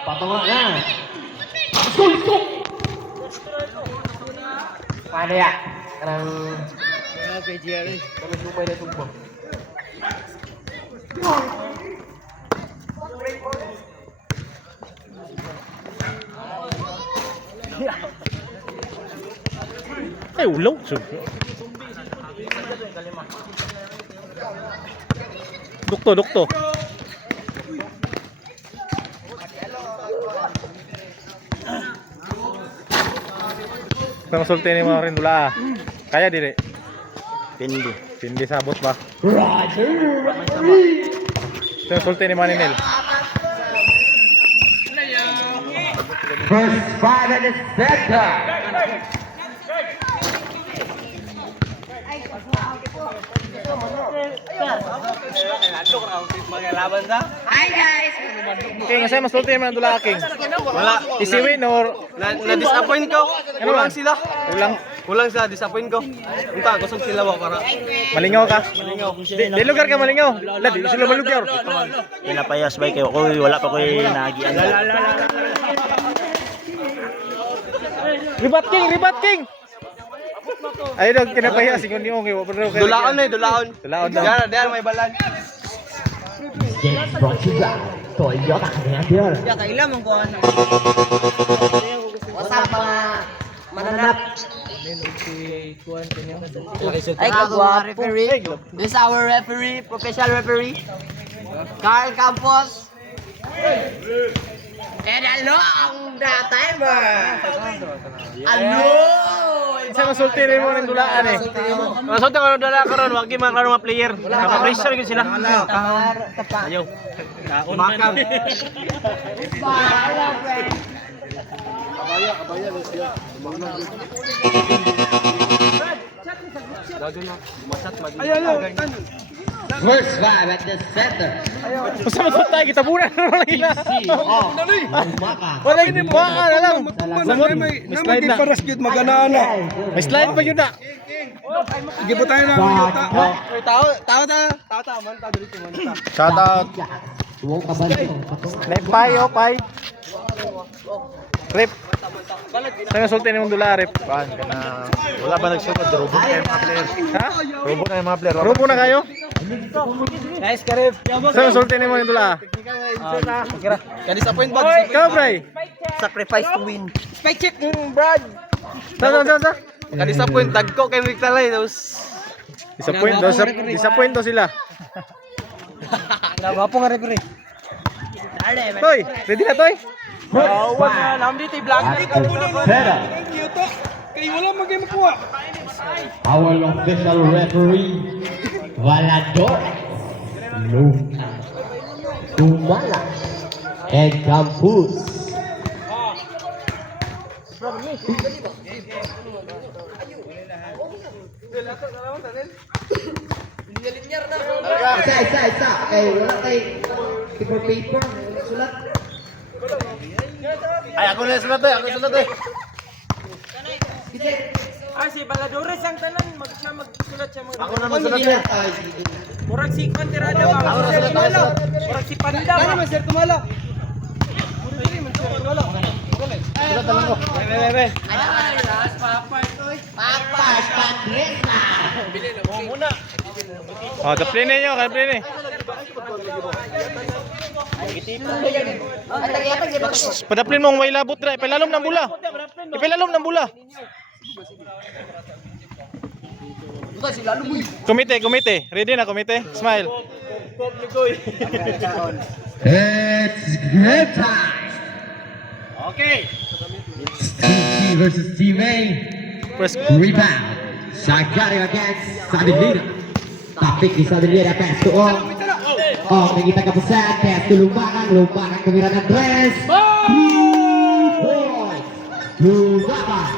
Patungan na. Sulsok. Paano ya? Karang kami supay na tumbang. Ay, ulaw. Dukto, dukto. Kung sulti ni mga rindula. Kaya dire. Pindi. Pindi sabot ba? Roger. Kung sulti ni Maninel. First five at the center. Hi guys. King, kasi mas sulti ni Manindula King. Wala. Is he win or Na-disappoint ko. Kulang sila. ulang? Kulang sila, disappoint ko. Unta, kusog sila ba para Malingaw ka? malingaw. Di lugar ka malingaw. Ladi, sila malugar. Pinapayas ba kayo? Ako wala pa ko nagian. Ribat King, Ribat King. Ay dog kinapaya singon ni Ong. Dulaon na, dulaon. Dulaon daw. Diyan may balan. James brought you back. Toyota kanya deal. Ya kailan mong kuha na. What's up mga mananap? Ay, kagwapo. This is our referee, professional referee. Carl Campos. And along the timer. Ano? Isa mas sulti ni mo Manindula eh. Masod ko dala karon, wag gyud man karon mga player. Naka-pressure gyud sila. Ayaw. Makam. First five at the center. Basta matutay kita bulan na lang ina. Wala ini baka na lang. Samot may slide na. Paras gyud magana. May slide pa yun na. Gibutay na ang yuta. Tao man ta dito man ta. Shout out. Tuwong kabanto. Lep payo pay. Rip. Sa sulti ni Manindula rip. Ban kana. Wala ba nagsunod robot kay mga player? Ha? Robot na yung mga player. Robot na kayo? Nice, Karif. Sa sulti ni Manindula. Ka-disappoint ba? Ikaw, Bray. Sacrifice to win. Spike check, Brad. Sa. Ka-disappoint dagko kay Victalay those. Disappoint daw sila. Gwapo nga referee. Toy, ready na Toy? Awan na, lam dito i-blank. Yuta. Kay wala magay makuha. Our official referee, Valador, Luka, Tumala, and Campus. Isa. Eh, wala tayo paper. Sulat. Ay, ako na sulat eh. Si Baladores ang tanan, magsulat siya mga. Ako na magsulat eh. Murag si Pantirada ba? Ako na sulat. Murag si Panda ba? Ano sir tumala? Sulat lang ko. Papas, Patrina. Oh, ka-play ninyo, ka-play ni. Padaplin mong way labot dra, ipilalom ng bula. Ipilalom ng bula. Komite. Ready na komite? Smile. It's game time. Okay. Steve versus Team A. Press. Rebound. Sagaring against Sadilina. Tapik di Sadilina. Pass to Ong. Ong nakita ka pesan. Pass to Lumbakang. Lumbakang kemiran Andres. 3 points. Lumbakang.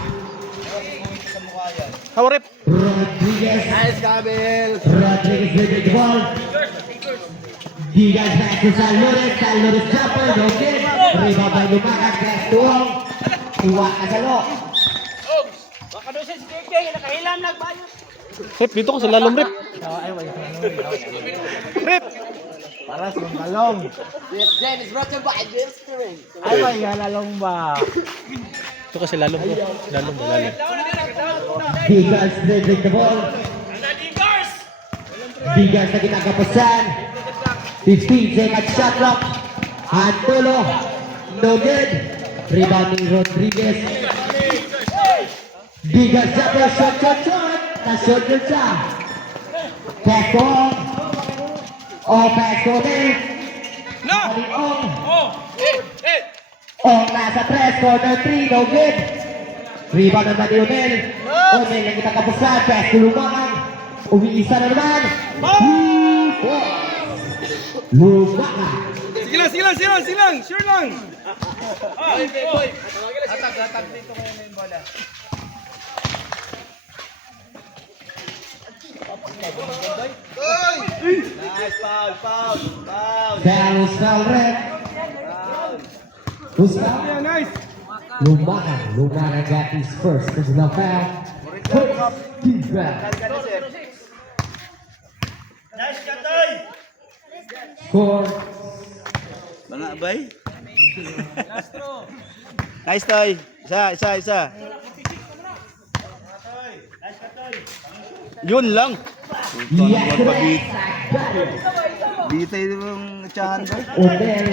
Hawarip. Rodriguez. Nice Gabel. Rodriguez with the ball. Digas back to Salores. Salores jumper. No good. Rebound by Lumbakang. Pass to Ong. Iwa ka sa lo. Rip, dito ko sa lalom, Rip. Rip. Para sa talong. Ay, may lalong ba? Ito kasi lalong ko. Lalong ba, lalong. Digars dribbling the ball. Digars na kinakapasan. 15 second shot clock. Antulo. No good. Rebounding Rodriguez. Digars shot. Na-shot yun siya. Pass to Ong. Pass to O'Neal. Balik Ong. Ong nasa 3, corner 3, no good. Rebound naman ni O'Neal. O'Neal na kinakapasan. Pass to Lumakan. Umiisa na naman. Lumakan. Sige lang. Sure lang. Foul red. Who's foul? Yeah, nice. Lumakan got his first personal foul. First team foul. Score. Mga bay. Nice toy. Isa. Yun lang. Yes, Bitay yung tsahan ba? O'Neal.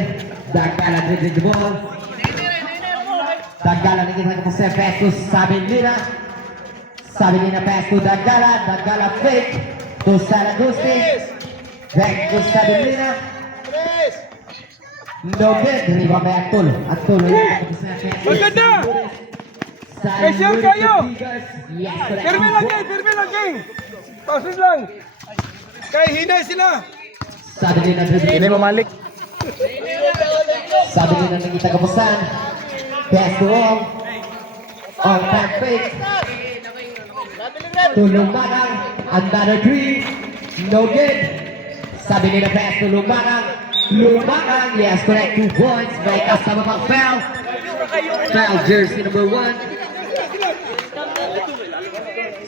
Dagala dribbling the ball. Dagala na kinakapasan. Pass to Sabinina. Sabinina pass to Dagala. Dagala fake to Salagusti. Back to Sabinina. No good. Rebound by Antulo. Maganda! Kasi ang kayo! Firme lang, King! Pauses lang! Kaya hinay sila! Sabinina dribbling. Hindi mamalik. Sabinina nakita kapasan. Pass to Ong. Ong back fake. To Lumakan. Another 3. No good. Sabinina pass to Lumakan. Lumakan, yes, correct, 2 points. May kasama pang foul. Foul jersey number 1.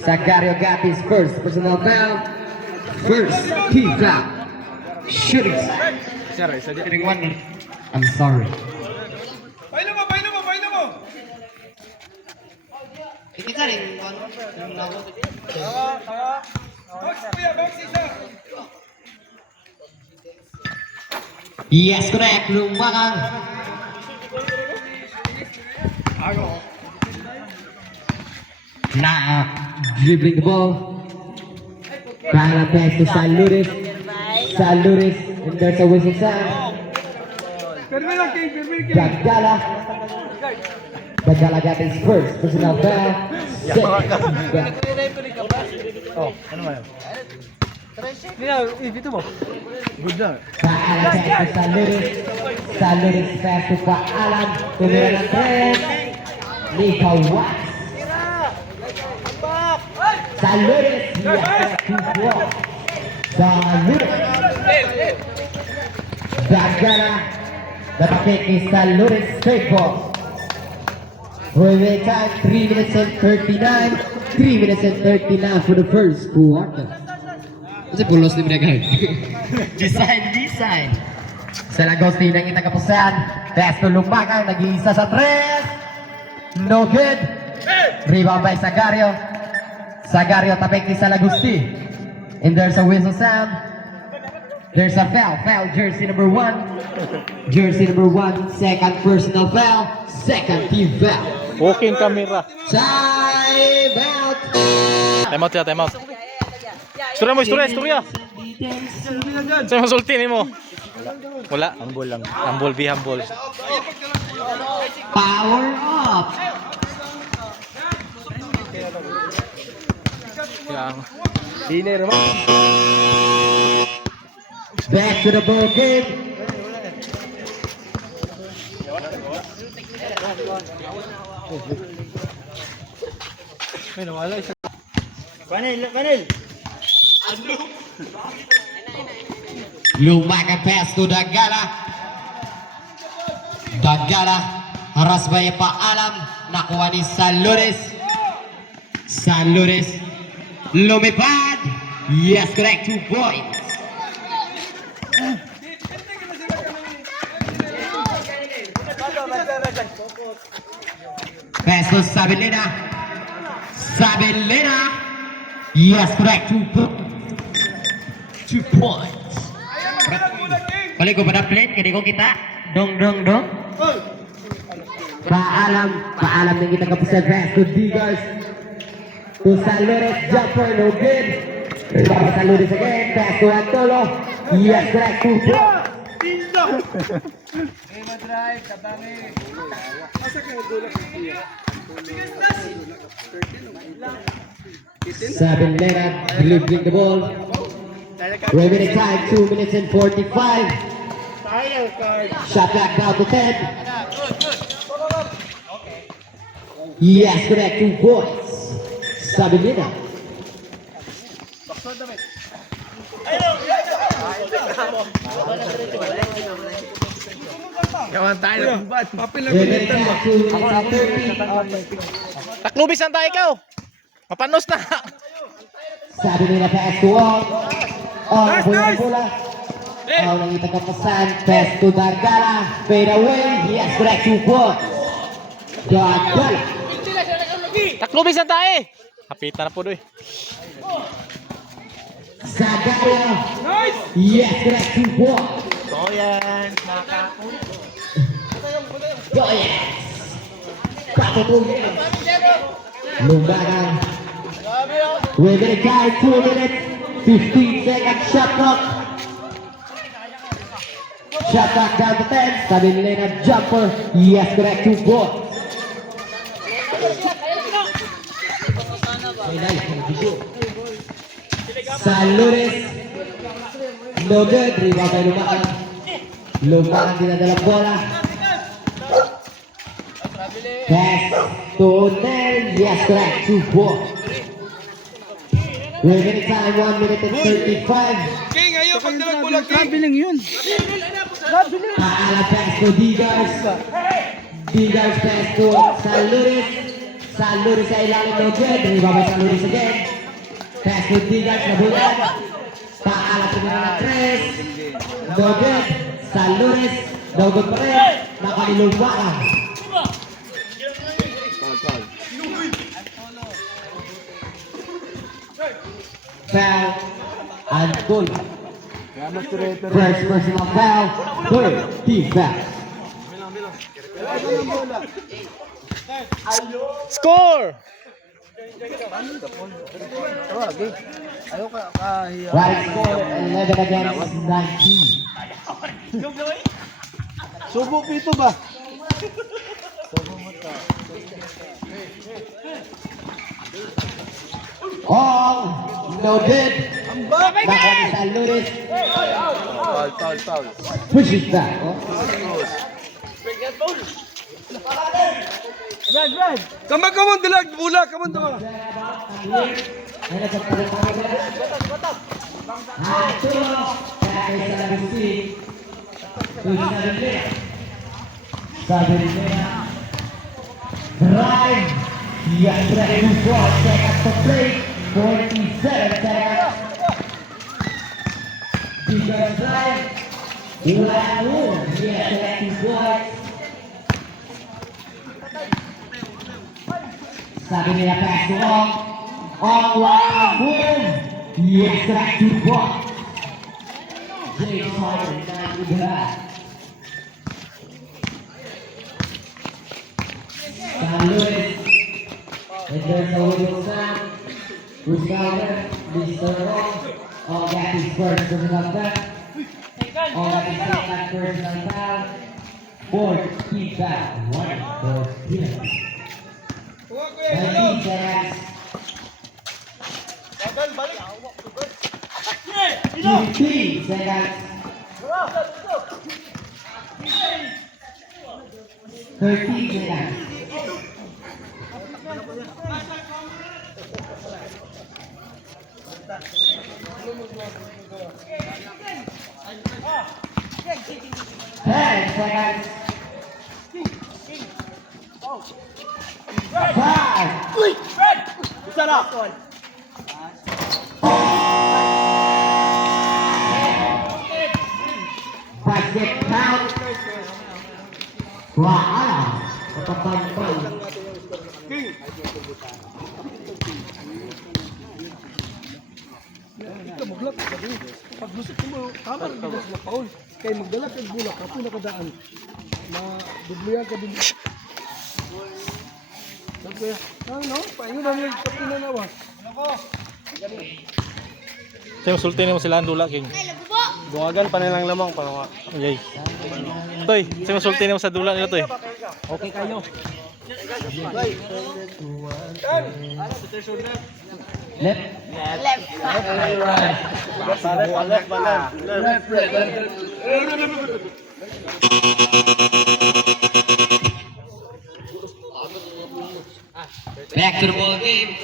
Sagario got his first personal foul. First team foul. Shooting. I'm sorry. Paino mo! Box isa! Yes, correct, Lumakan. Now, dribbling the ball. Kala pass to Salures. And there's a whistle sound. Firme lang, King! Dagala got his first personal foul. Second foul. Ano ba yun? Good na. Paalam pass to Salures pass to Paalam. Tumira ng 3. Nika Watts. Salures, he has 2 blocks. Salures. Dagala. Dapat ni Salures straight ball. Runway time 3 minutes and 39. 3 minutes and 39 for the first quarter. Kasi pulos ni mereka. Design. Salagosti nang itagapusan. Pass to Lumakan, nag-iisa sa 3. No good. Rebound by Sagario. Sagario tapik ni Salagosti. And there's a whistle sound. There's a foul. Jersey number 1. Second personal foul. Second team foul. Okay yung camera. Time out. Time out. Istorya. Saan yung sultinin mo? Wala. Humble lang. Be humble. Power up. Yang. Back to the ball game. Panel. Lumakan pass to Dagala. Haras by Paalam. Nakuha ni Salures. Lumipad. Yes, correct. 2 points. Pass to Sabelina. Sabelina. Yes, correct. 2 points. Balik ko pada plane, kaya ko kita. Dong. Paalam yang kita kepesan pass to Digas. To Salores, jumper, no good. Salores again, pass to Antolo. Yes, correct. 2 points. Sabelina delivering the ball. Remaining time 2 minutes and 45. Shot clock down to 10. Yes, correct. 2 points. Sabelina. Kawan tayo ng bad. Remaining time 2 minutes and 30. Taklubisan tayo ikaw. Mapanos na. Sabelina pass to Ong. Bola. Ang itagapasan, pass to Dargala. Fade away. Yes, correct. 2 points. Dargala. Taklubisan tayo. Hapitan na po doy. Sagario. Yes, correct. 2 points. Toyan. Goyes. Kakutulin. Lumbagan. Remaining time 2 minutes 15 seconds. Shot clock. Shot clock down to 10. Sabelina jumper. Yes, correct. 2 points. Salures. No good. Rebound by Lumbagan. Lumbagan dinadalang bola. Pass to Nel. Yes, correct. 2 points. Remaining time 1 minute and 35. King, ayaw pagdalag bola, King. Paalam pass to Digas. Digas pass to Salures. Salures sa ilalim no good. Rebound by Salures again. Pass to Digas na bulan. Paalam to ng 3. No good. Salures. No good pa rin. Nakalilumbakan. Foul and goal. First personal foul. Third team foul. Score! Right score 11 against 19. Subo pito ba? Oh, no good. Back on Salures. Foul. Pushes back. Kamon, dalag bola, kamon dalag. Drive. Yes, ready to score. Seconds to play. 47 seconds. Bigger drive. One more. Yes, ready to score. Sabi nila pass to Ong. Ong, one boom. Yes, ready to score. James Harden, 9 to the back. Salures. And there's a little sound. Who's got it? Mr. Ong. All that is first personal foul. All that is second personal foul. Fourth team foul. One for team. 19 seconds. 15 seconds. 13 seconds. Ten seconds. 5. Basket count. Wow. Ikaw maglak ka din. Pag lusot mo, tama rin din sila paul. Kaya magdala kag bulak, ako nakadaan. Dublihan ka din. Sabi ko, no? Paingon na nila kapin na nawa. Tayo sulti mo sila ang dula king. Buwagan pa nilang lamang pa nga. Yay. Toy, tayo sulti mo sa dula nila toy. Okay kayo. Left. Back to the ball game.